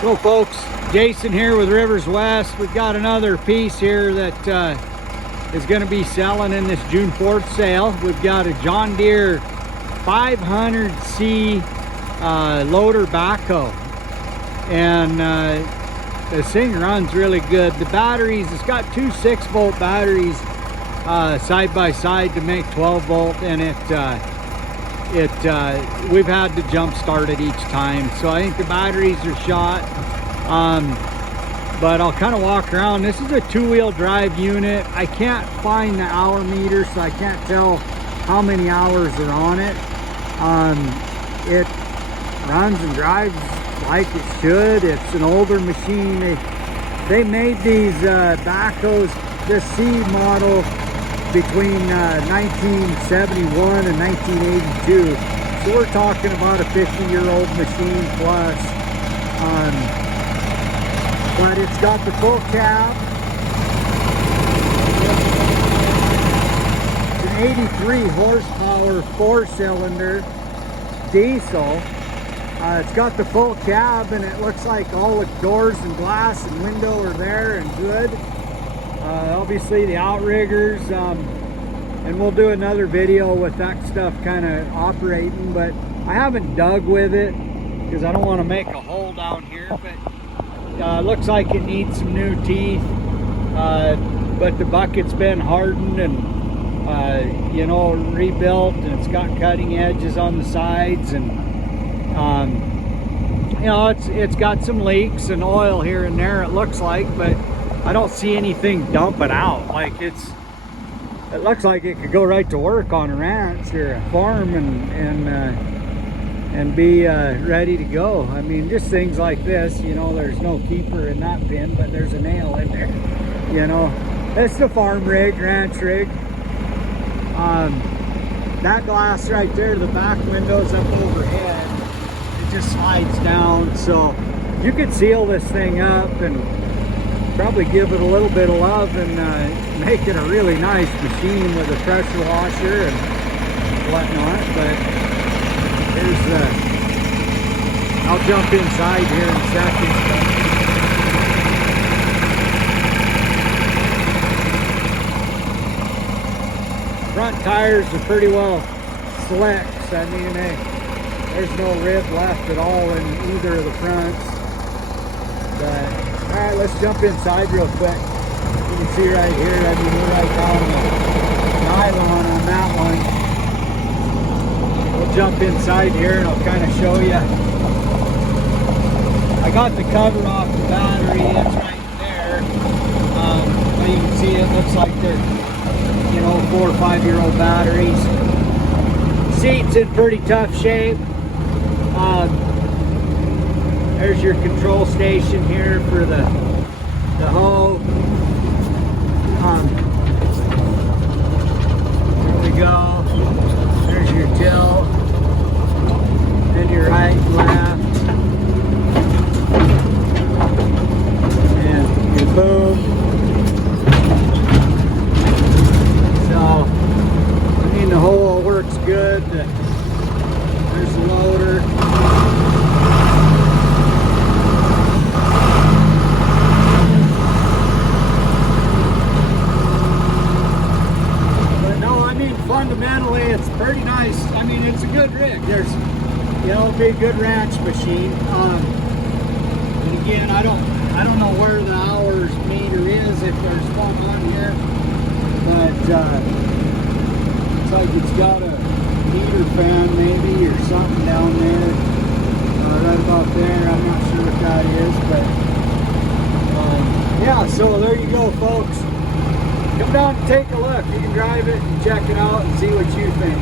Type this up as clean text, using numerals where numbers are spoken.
So folks, Jason here with Rivers West. We've got another piece here that is going to be selling in this June 4th sale. We've got a John Deere 500C loader backhoe, and this thing runs really good. The batteries, it's got two 6-volt batteries side by side to make 12 volt, and we've had to jump start it each time, so I think the batteries are shot. But I'll kind of walk around. This is a 2-wheel drive unit. I can't find the hour meter, so I can't tell how many hours are on it. It runs and drives like it should. It's an older machine. They made these backhoes, this C model, between 1971 and 1982. So we're talking about a 50-year-old machine plus. But it's got the full cab. It's an 83 horsepower 4-cylinder diesel. It's got the full cab, and it looks like all the doors and glass and window are there and good. Obviously the outriggers, and we'll do another video with that stuff kind of operating, but I haven't dug with it because I don't want to make a hole down here. But looks like it needs some new teeth, but the bucket's been hardened and you know, rebuilt, and it's got cutting edges on the sides, and you know, it's got some leaks and oil here and there, it looks like, but I don't see anything dumping out. Like it looks like it could go right to work on a ranch or a farm and be ready to go. I mean, just things like this, you know, there's no keeper in that pin, but there's a nail in there. You know, it's the farm rig, ranch rig. That glass right there, the back window's up overhead. It just slides down, so you could seal this thing up and probably give it a little bit of love and make it a really nice machine with a pressure washer and whatnot. But here's I'll jump inside here in a second. Front tires are pretty well slicks. I mean, there's no rib left at all in either of the fronts. But all right, let's jump inside real quick. You can see right here, I mean, we're right down the nylon on that one. We'll jump inside here and I'll kind of show you. I got the cover off the battery, it's right there. But you can see it looks like they're, you know, 4 or 5-year-old batteries. Seat's in pretty tough shape. There's your control station here for the hoe. There we go. There's your tilt. And your right and left. And your boom. So, I mean, the hoe works good. There's the loader. Fundamentally, it's pretty nice. I mean, it's a good rig. There's, you know, it'll be a good ranch machine. And again, I don't know where the hours meter is, if there's one on here, but looks like it's got a heater fan maybe or something down there, right about there. I'm not sure what that is, but yeah. So there you go, folks. Come down and take a look. You can drive it and check it out and see what you think.